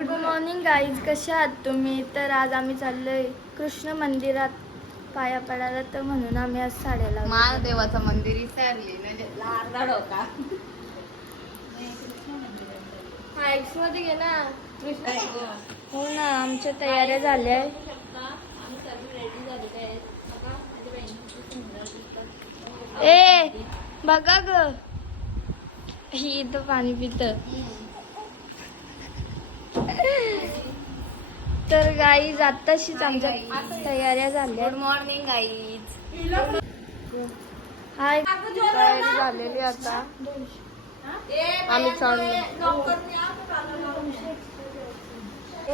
Good morning guys कशा आहात तुम्ही? तर आज आम्ही चाललोय कृष्ण मंदिरात. पाया पडायला तर म्हणून आम्ही आज साड्या लावल्या. महादेवाचं मंदिर विसरली म्हणजे होता. हाईट्समध्ये घे ना. कृष्ण हो ना आमच्या तयाऱ्या झाल्या. आहे ए बघा ग. ही इथं पाणी पित. तर गाई आत्ताशीच आमच्या तयाऱ्या झाल्या. गुड मॉर्निंग गाईज हाय तयारी झालेली आता. आम्ही चाललो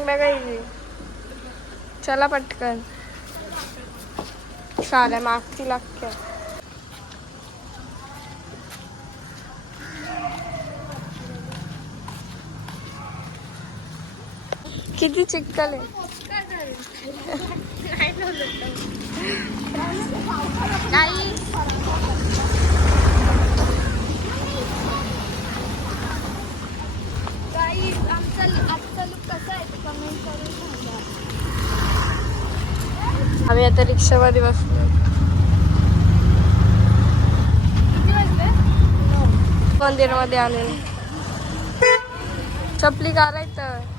बघायची चला पटकन. साऱ्या मागची लागते. किती चिक्कल आहे? नाही. आहे कमेंट आम्ही आता रिक्षामध्ये बसलो मंदिरमध्ये आले चपली घालायचं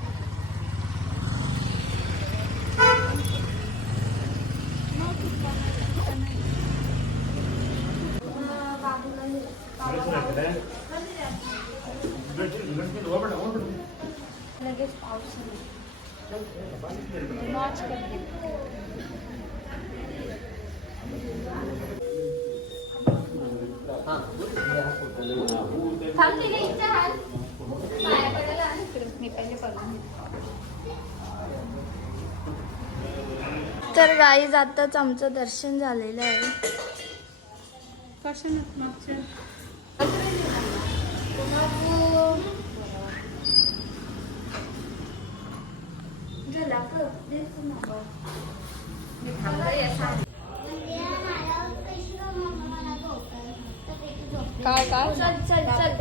लगेच पाऊस मार्च. मी पहिले तर गाईज आताच आमचं दर्शन झालेलं आहे. काय काय? चल चल चल.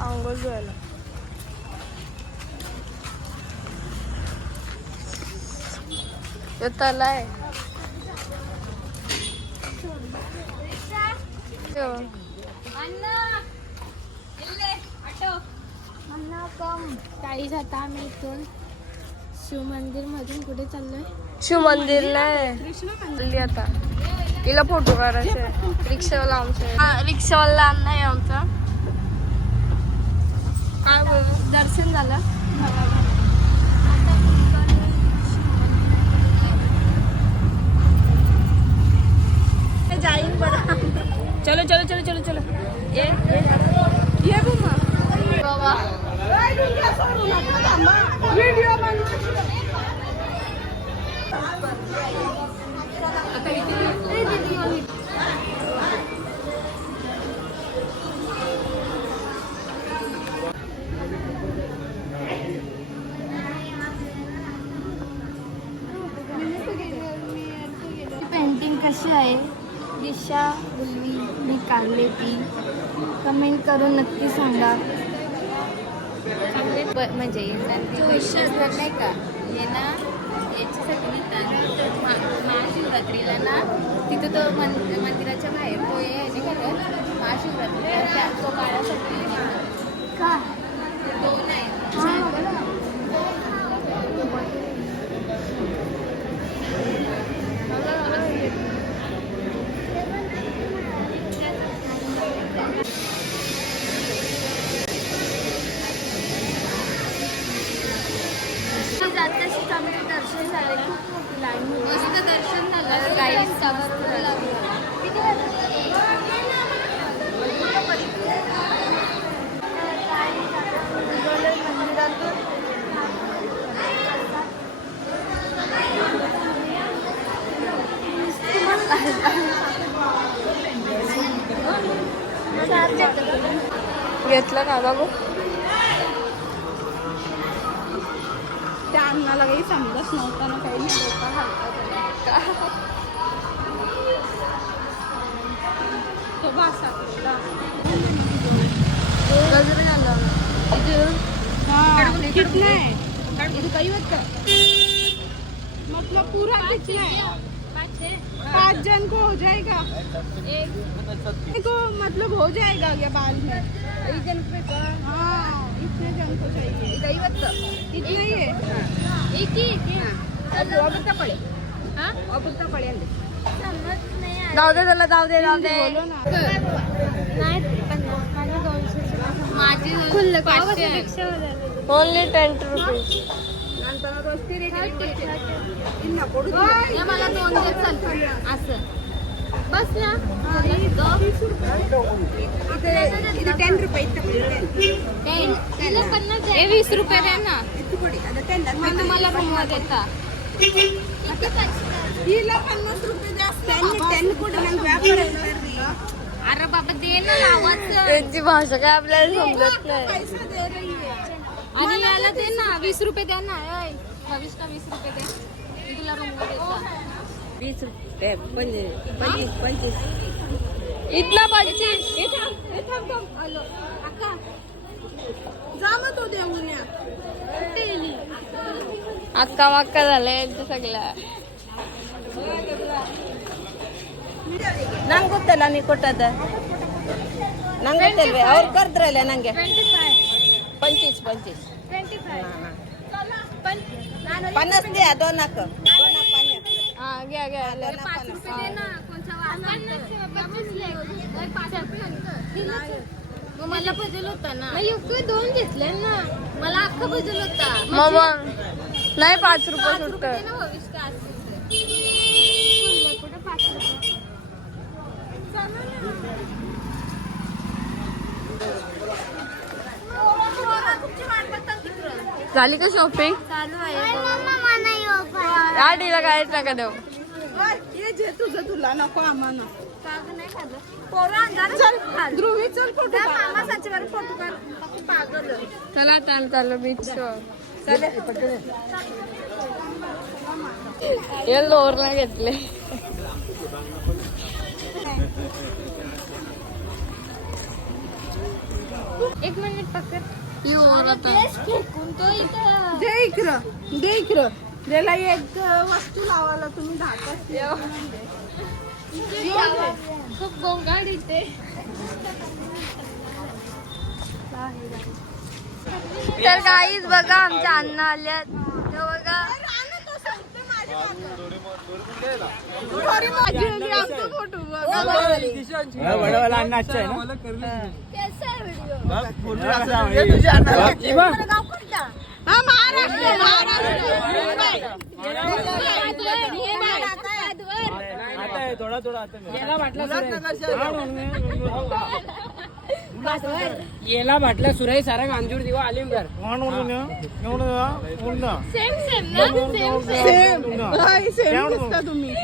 आंघोळ धुवायला. तला आहे काहीच आता आम्ही इथून शिव मंदिर मधून कुठे चाललोय? शिव मंदिरला आहे. आता. तिला फोटो काढायचे आहे. रिक्षावाला आमचा आहे. हा रिक्षावाला अण्णा आहे आमचा काय बोल दर्शन झालं जाईन बरं चलो चलो चलो चलो चलो ये ये ये बाबा पेंटिंग कशी आहे? दिशा उलवी मी काढले ती. कमेंट करून नक्की सांगा. म्हणजे नंदी वैशिष्ट्य नाही का? हे ना याच्यासाठी मा- महाशिवरात्रीला ना तिथं तो मन मंदिराच्या बाहेर तो हे आहे नाही का ग? महाशिवरात्रीला त्या तो काळासाठी. का? घेतलं का। बाबू त्या अन्नाला काही समजत नव्हतं ना काही डोका घालता तो गजरे झालं हा कितना? है मतलब पूरा कितना? है पाँच जन को हो जाएगा। एक। को मतलब हो जाएगा क्या बाल में? जाऊ दे त्याला जाऊ दे जाऊ दे माझी ओनली टेन रुपीज मला दोन दिवस असं बस ना. टेन रुपये हे वीस रुपये द्या ना. मग तुम्हाला रूम देता. हिला पन्नास रुपये जास्त त्यांनी त्यांनी कुठे मग व्यापार अरे बाबा दे ना लावाच त्यांची भाषा काय आपल्याला समजत नाही. पैसा दे रही है आणि याला दे ना वीस रुपये द्या ना. ऐ, बावीस का वीस रुपये द्या मी तुला रूम देता. वीस रुपये पंचवीस पंचवीस इथला पंचवीस जा मग तो देऊन या अक्का मक्का झालंय यांचं सगळं ನಂಗೊತ್ತಲ್ಲ ನೀ ಕೊಟ್ಟದ ನಂಗೊತ್ತಲ್ವೇ ಅವ್ರು ಕರ್ದ್ರಲ್ಲ ನಂಗೆ पंचवीस पंचवीस पन्नास द्या दोन घ्या घ्या पाच रुपये दे ना मग मला बदल होता ना. दोन घेतले ना. मला अख्खा होता. मग मग नाही पाच रुपये रुपये झाली का शॉपिंग चालू आहे. या डीला काहीच नका देऊ. ये जे तुझं तुला नको आम्हाला. नाही खाल्लं. चल ध्रुवी चल फोटो मामा सांचे फोटो काढ. पागल चला चाल चालू बीच हे लोअरला घेतले. एक मिनिट पकड. ही ओर आता दे इकडं दे इकडं. त्याला एक वस्तू लावायला तुम्ही खूप गोंगाट इथे. तर काहीच बघा आमच्या अण्णा आल्यात. ते बघा. फोटो हा महाराष्ट्र महाराष्ट्र. थोडा थोडा याला म्हटलं सुराई सारा गांजूर दिवा आलिमकर सेम सेम ना सेम सेम सेम हाय सेम दिसता तुम्ही.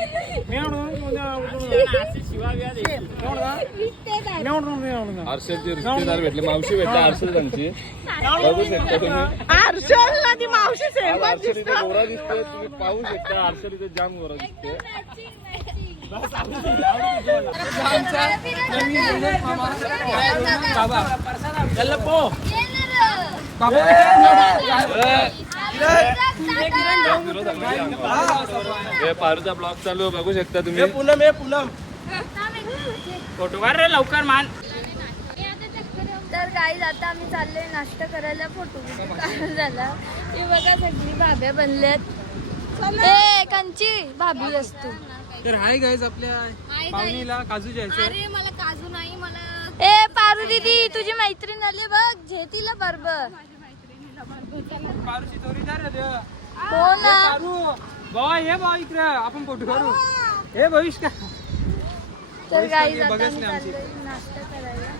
आरशलचे रिश्तेदार भेटले मावशी भेटले आरशल त्यांची बघू शकता तुम्ही. ना ती मावशी सेम इथे गोरा दिसते. तुम्ही पाहू शकता आरशल इथे जाम गोरा दिसते पो हे पारूचा ब्लॉग चालू आहे, बघू शकता तुम्ही. पूनम हे पूनम. फोटो काढ रे लवकर मान. तर काही आता आम्ही चाललोय नाश्ता करायला फोटो झाला हे बघा सगळी भाभ्या बनल्यात ए कंची भाभी असतो. तर हाय गाईज आपल्या पाहुणीला काजू जायचं अरे मला काजू नाही मला ए पारू दीदी तुझी मैत्रीण आली बघ झेतीला बरोबर. पारूची जोडीदार. हो ना. पारू. भाऊ इकडे. आपण फोटो काढू. हे भविष्य का? तर काही आता बघाच आम्ही नाही आमची. चाललोय नाश्ता करायला.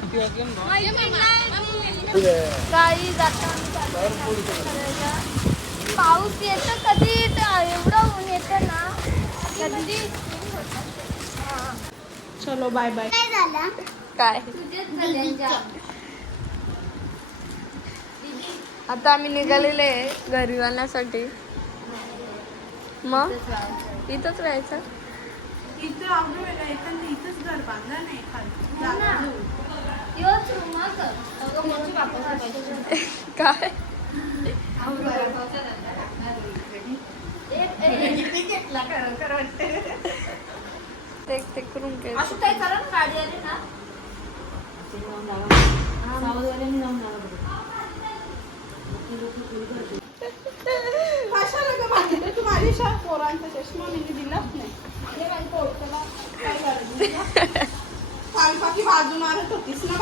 किती वाजले ना भाऊ? काही जाता आम्ही चाललोय नाश्ता करायला. पाऊस येतो कधी? तर एवढं ऊन येतं ना. कधी? चलो बाय बाय काय आता आम्ही निघालेले आहे घरी जाण्यासाठी मग इथंच राहायचं इथं अगं इथं इथंच घर बांधलं नाही खाली योच रूम काय ते ते करून घे. माझ्या पोरांचा चष्मा दिलाच नाही? कालपाकी बाजू मारत होतीस ना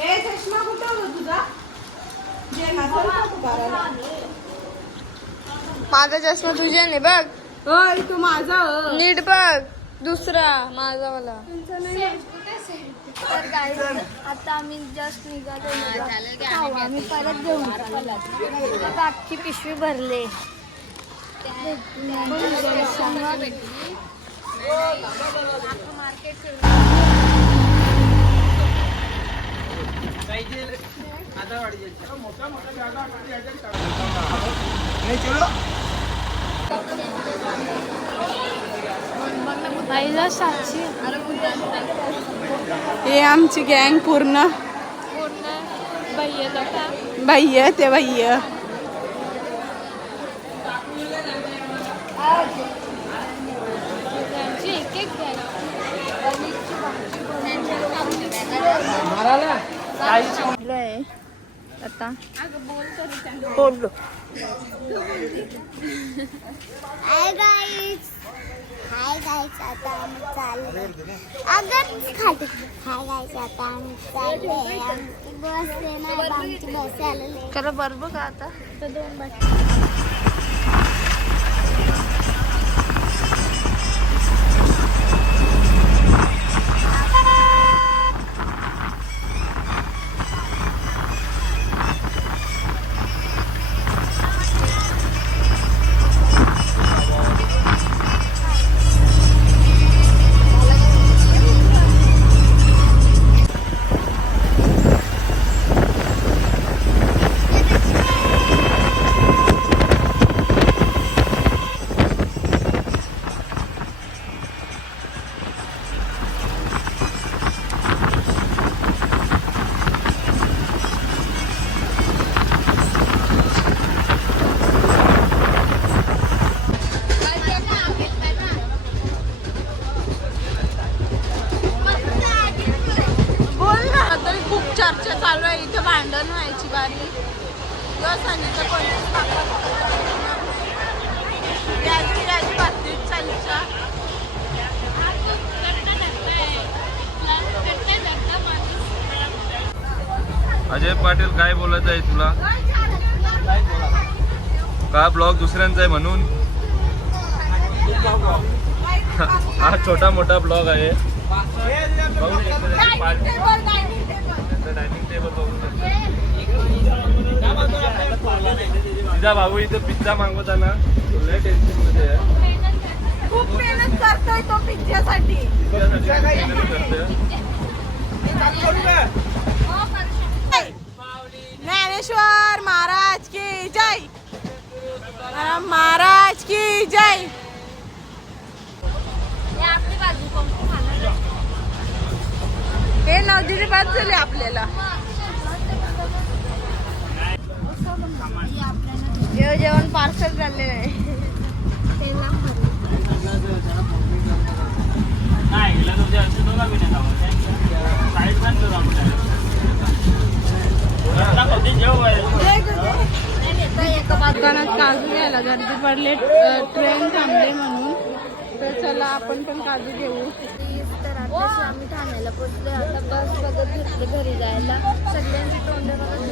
ए चष्मा कुठं होता तुझा करायला? माझा चष्मा तुझ्या नाही बघ तू माझा. नीट बघ दुसरा माझा वाला. तर काय आता आम्ही जस्ट निघालो आम्ही परत घेऊन आता अख्खी पिशवी भरले. आईला हे आमची गँग पूर्ण. पूर्ण भैया ते भैया त्यांची एक एक आहे. आता. बोललो हाय गाईज हाय गाईज आता आम्ही चाललो अगं खाते हाय गाईज आता आम्ही चाललो आमची बस आहे ना आमची बस आलेली. खरं बरोबर का आता. तर दोन बाट अजय पाटील काय बोलायचं आहे तुला? का ब्लॉग दुसऱ्यांचा आहे म्हणून? हा छोटा मोठा ब्लॉग आहे. डायनिंग टेबल बघू शकता तिचा भाऊ इथं पिझ्झा मागवताना लय टेन्शनमध्ये आहे. खूप मेहनत करतोय तो पिझ्झासाठी. ज्ञानेश्वर महाराज की जय. महाराज की जय. हे नदीची बात झाली आपल्याला. जेव जेवण पार्सल झालेलं आहे दुकानात काजू घ्यायला गर्दी पडले ट्रेन थांबले म्हणून. तर चला आपण पण काजू घेऊ. तर आम्ही ठाण्याला पोचले आता बस बघत घेतली घरी जायला. सगळ्यांची तोंड बघत